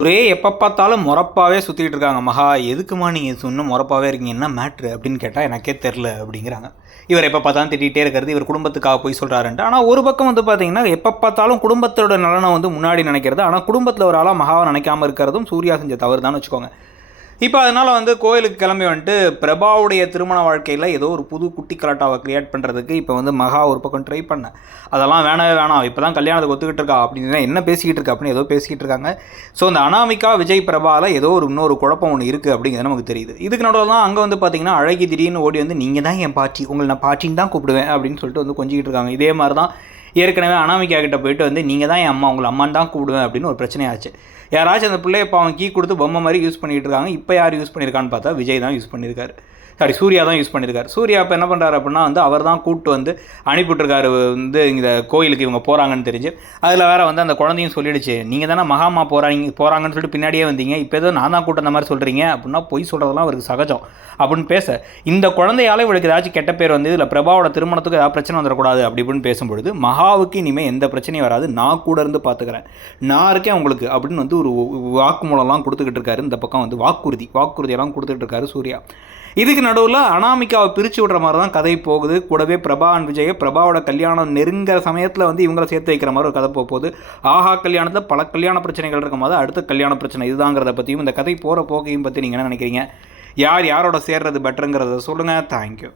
ஒரே எப்போ பார்த்தாலும் முறப்பாவே சுற்றிட்டு இருக்காங்க. மகா எதுக்குமா நீங்கள் சொன்ன முறப்பாவே இருக்கீங்க, என்ன மேட்ரு அப்படின்னு கேட்டால் எனக்கே தெரில அப்படிங்கிறாங்க. இவர் எப்போ பார்த்தாலும் திட்டிகிட்டே இருக்கிறது, இவர் குடும்பத்துக்காக போய் சொல்கிறாருன்ட்டு. ஆனால் ஒரு பக்கம் வந்து பார்த்தீங்கன்னா, எப்போ பார்த்தாலும் குடும்பத்தோட நலனை வந்து முன்னாடி நினைக்கிறது, ஆனால் குடும்பத்தில் ஒரு ஆளாக மகாவை நினைக்காமல் இருக்கிறதும் சூர்யா செஞ்ச தவறு தான் வச்சுக்கோங்க. இப்போ அதனால் வந்து கோயிலுக்கு கிளம்பி வந்துட்டு பிரபாவுடைய திருமண வாழ்க்கையில் ஏதோ ஒரு புது குட்டி கலாட்டாவை க்ரியேட் பண்ணுறதுக்கு இப்போ வந்து மகா ஒரு பக்கம் ட்ரை பண்ணேன். அதெல்லாம் வேணவே வேணாம், இப்போ தான் கல்யாணத்துக்கு ஒத்துக்கிட்டு இருக்கா அப்படின்னு என்ன பேசிக்கிட்டு இருக்கா அப்படின்னு ஏதோ பேசிக்கிட்டு இருக்காங்க. ஸோ இந்த அனாமிகா விஜய் பிரபாவில் ஏதோ ஒரு இன்னொரு குழப்பம் ஒன்று இருக்குது அப்படிங்கிறது நமக்கு தெரியுது. இதுக்கு நடுவில் தான் அங்கே வந்து பார்த்தீங்கன்னா அழகி திடீர்னு ஓடி வந்து நீங்கள் தான் என் பாட்டி, உங்களை நான் பாட்டின்னு தான் கூப்பிடுவேன் அப்படின்னு சொல்லிட்டு வந்து கொஞ்சிக்கிட்டு இருக்காங்க. இதே மாதிரி தான் ஏற்கனவே அனாமிகா கிட்ட போயிட்டு வந்து நீங்கள் தான் என் அம்மா, உங்களை அம்மான்னு தான் கூப்பிடுவேன் அப்படின்னு ஒரு பிரச்சனையாச்சு. யாராச்சும் அந்த பிள்ளைய இப்போ அவன் கீ கொடுத்து பொம்மை மாதிரி யூஸ் பண்ணிகிட்டு இருக்காங்க. இப்போ யார் யூஸ் பண்ணியிருக்கான்னு பார்த்தா விஜய் தான் யூஸ் பண்ணியிருக்காரு. சூர்யா தான் யூஸ் பண்ணியிருக்காரு. சூர்யா இப்போ என்ன பண்ணுறாரு அப்படின்னா வந்து அவர் தான் கூப்பிட்டு வந்து அனுப்பிவிட்ருக்காரு வந்து இந்த கோயிலுக்கு இவங்க போகிறாங்கன்னு தெரிஞ்சு. அதில் வேறு வந்து அந்த குழந்தையும் சொல்லிடுச்சு, நீங்கள் தானே மகாமா போகிறாங்கன்னு சொல்லிட்டு பின்னாடியே வந்தீங்க, இப்போ ஏதோ நான் தான் கூட்ட அந்த மாதிரி சொல்கிறீங்க அப்படின்னா பொய் சொல்கிறதெல்லாம் அவருக்கு சகஜம் அப்படின்னு பேச, இந்த குழந்தையால் இவளுக்கு ஏதாச்சும் கெட்ட பேர் வந்து இதில் பிரபாவோட திருமணத்துக்கு ஏதாவது பிரச்சனை வந்துடக்கூடாது அப்படி இப்படின்னு பேசும்பொழுது மகாவுக்கு இனிமேல் எந்த பிரச்சனையும் வராது, நான் கூட இருந்து பார்த்துக்கிறேன், நான் இருக்கேன் உங்களுக்கு அப்படின்னு வந்து ஒரு வாக்குமூலம்லாம் கொடுத்துக்கிட்டு இருக்காரு. இந்த பக்கம் வந்து வாக்குறுதியெல்லாம் கொடுத்துட்டு இருக்காரு சூர்யா. இதுக்கு நடுவில் அனாமிகாவை பிரித்து விடுற மாதிரி தான் கதை போகுது. கூடவே பிரபா அண்ட் விஜயை பிரபாவோட கல்யாணம் நெருங்குற சமயத்தில் வந்து இவங்களை சேர்த்து வைக்கிற மாதிரி ஒரு கதை போகுது. ஆஹா கல்யாணத்தில் பல கல்யாண பிரச்சனைகள் இருக்கும் போது அடுத்த கல்யாண பிரச்சனை இதுதாங்கிறத பற்றியும் இந்த கதை போகிற போக்கையும் பற்றி நீங்கள் என்ன நினைக்கிறீங்க? யாரோட சேர்றது பெட்டருங்கிறத சொல்லுங்கள். தேங்க்யூ.